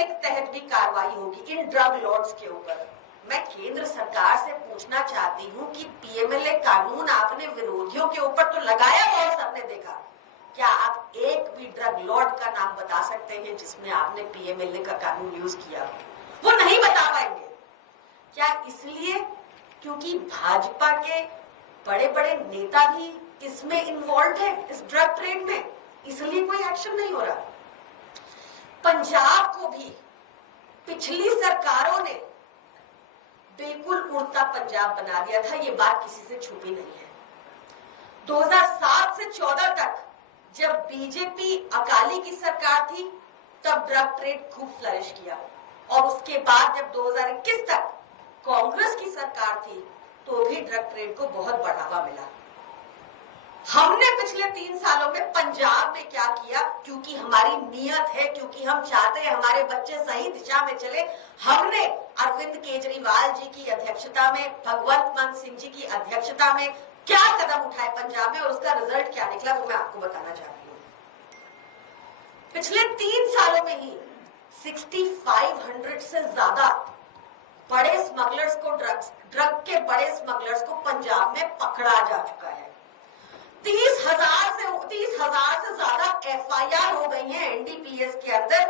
PMLA के तहत भी कार्रवाई होगी इन ड्रग लॉर्ड्स के ऊपर। मैं केंद्र सरकार से पूछना चाहती हूँ कि पीएमएलए कानून आपने विरोधियों के ऊपर तो लगाया और सबने देखा, क्या आप एक भी ड्रग लॉर्ड का नाम बता सकते हैं जिसमें आपने पीएमएलए का कानून यूज किया? वो नहीं बता पाएंगे। क्या इसलिए क्योंकि भाजपा के बड़े बड़े नेता भी इसमें इन्वॉल्व है, इस ड्रग ट्रेड में, इसलिए कोई एक्शन नहीं हो रहा? पंजाब को भी पिछली सरकारों ने बिल्कुल उड़ता पंजाब बना दिया था, ये बात किसी से छुपी नहीं है। 2007 से 14 तक जब बीजेपी अकाली की सरकार थी तब ड्रग ट्रेड खूब फ्लरिश किया, और उसके बाद जब 2021 तक कांग्रेस की सरकार थी तो भी ड्रग ट्रेड को बहुत बढ़ावा मिला। हमने पिछले 3 सालों में पंजाब में क्या किया? क्योंकि हमारी नीयत है, क्योंकि हम चाहते हैं हमारे बच्चे सही दिशा में चले, हमने अरविंद केजरीवाल जी की अध्यक्षता में, भगवंत मान सिंह जी की अध्यक्षता में क्या कदम उठाए पंजाब में, और उसका रिजल्ट क्या निकला वो मैं आपको बताना चाहती हूँ। पिछले 3 सालों में ही 6500 से ज्यादा बड़े स्मगलर्स को, ड्रग के बड़े स्मगलर्स को पंजाब में पकड़ा जा चुका है। 30,000 से ज्यादा एफआईआर हो गई हैं एनडीपीएस के अंदर।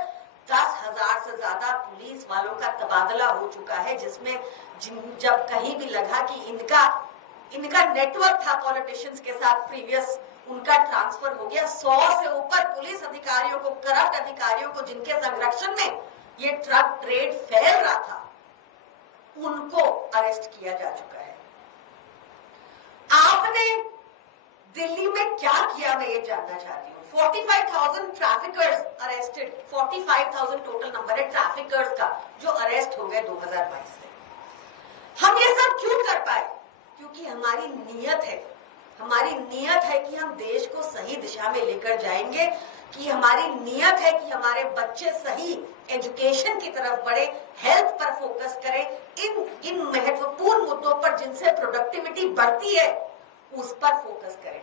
10,000 से ज्यादा पुलिस वालों का तबादला हो चुका है, जिसमें जब कहीं भी लगा कि इनका नेटवर्क था पॉलिटिशियंस के साथ प्रीवियस, उनका ट्रांसफर हो गया। 100 से ऊपर पुलिस अधिकारियों को, करप्ट अधिकारियों को, जिनके संरक्षण में ये ड्रग ट्रेड फैल रहा था, उनको अरेस्ट किया जा चुका है। आपने दिल्ली में क्या किया मैं ये जानना चाहती हूँ। 45,000 ट्रैफिकर्स अरेस्टेड, 45,000 टोटल नंबर है ट्रैफिकर्स का जो अरेस्ट हो गए 2022 से। हम ये सब क्यों कर पाए? क्योंकि हमारी नीयत है कि हम देश को सही दिशा में लेकर जाएंगे, कि हमारी नीयत है कि हमारे बच्चे सही एजुकेशन की तरफ बढ़े, हेल्थ पर फोकस करें, इन महत्वपूर्ण मुद्दों पर जिनसे प्रोडक्टिविटी बढ़ती है उस पर फोकस करें।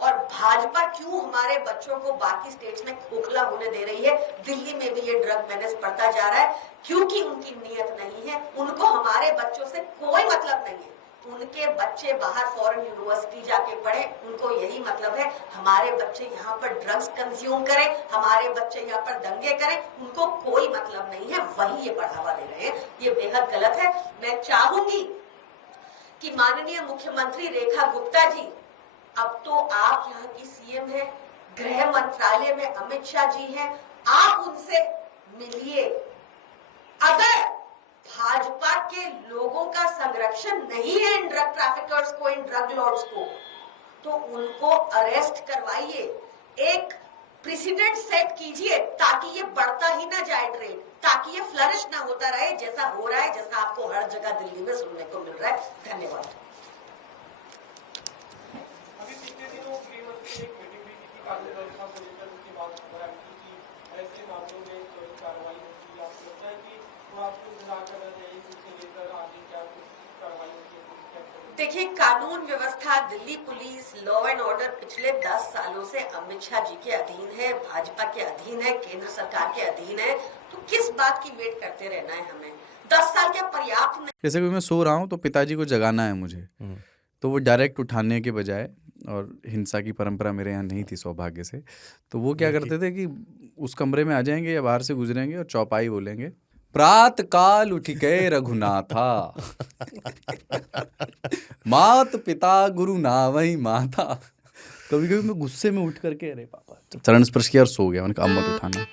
और भाजपा क्यों हमारे बच्चों को बाकी स्टेट्स में खोखला होने दे रही है? दिल्ली में भी ये ड्रग मेनेस बढ़ता जा रहा है क्योंकि उनकी नीयत नहीं है, उनको हमारे बच्चों से कोई मतलब नहीं है। उनके बच्चे बाहर फॉरेन यूनिवर्सिटी जाके पढ़े, उनको यही मतलब है हमारे बच्चे यहाँ पर ड्रग्स कंज्यूम करें, हमारे बच्चे यहाँ पर दंगे करें, उनको कोई मतलब नहीं है, वही ये बढ़ावा दे रहे हैं। ये बेहद गलत है। मैं चाहूंगी कि माननीय मुख्यमंत्री रेखा गुप्ता जी, अब तो आप यहाँ की सीएम हैं, गृह मंत्रालय में अमित शाह जी हैं, आप उनसे मिलिए। अगर भाजपा के लोगों का संरक्षण नहीं है इन ड्रग ट्रैफिकर्स को, इन ड्रग लॉर्ड्स को, तो उनको अरेस्ट करवाइए, एक प्रेसिडेंट सेट कीजिए ताकि ये बढ़ता ही ना जाए ट्रेड, ताकि ये फ्लरिश ना होता रहे जैसा हो रहा है, जैसा आपको हर जगह दिल्ली में सुनने को मिल रहा है। धन्यवाद। अभी पिछले दिनों गृहमंत्री ने एक मीटिंग भी की थी कानून व्यवस्था को लेकर, उसके बाद खबर आई थी कि ऐसे मामलों में त्वरित कार्रवाई होगी। आपको लगता है कि वो आपको इंतजार करना चाहिए, उससे लेकर आगे क्या कुछ कार्रवाई होगी? देखिए, कानून व्यवस्था, Delhi police, law and order पिछले 10 सालों से अमित शाह जी के अधीन है, भाजपा के अधीन है, केंद्र सरकार के अधीन है, तो किस बात की वेट करते रहना है हमें? 10 साल क्या पर्याप्त नहीं? जैसे कि मैं सो रहा हूँ तो पिताजी को जगाना है मुझे, तो वो डायरेक्ट उठाने के बजाय, और हिंसा की परंपरा मेरे यहाँ नहीं थी सौभाग्य से, तो वो क्या करते थे कि उस कमरे में आ जाएंगे या बाहर से गुजरेंगे और चौपाई बोलेंगे, प्रात काल उठ के रघुनाथा मात पिता गुरु नावई माता। कभी कभी मैं गुस्से में उठ करके अरे पापा चरण स्पर्श किया और सो गया। मैंने कहा अब मत उठाना।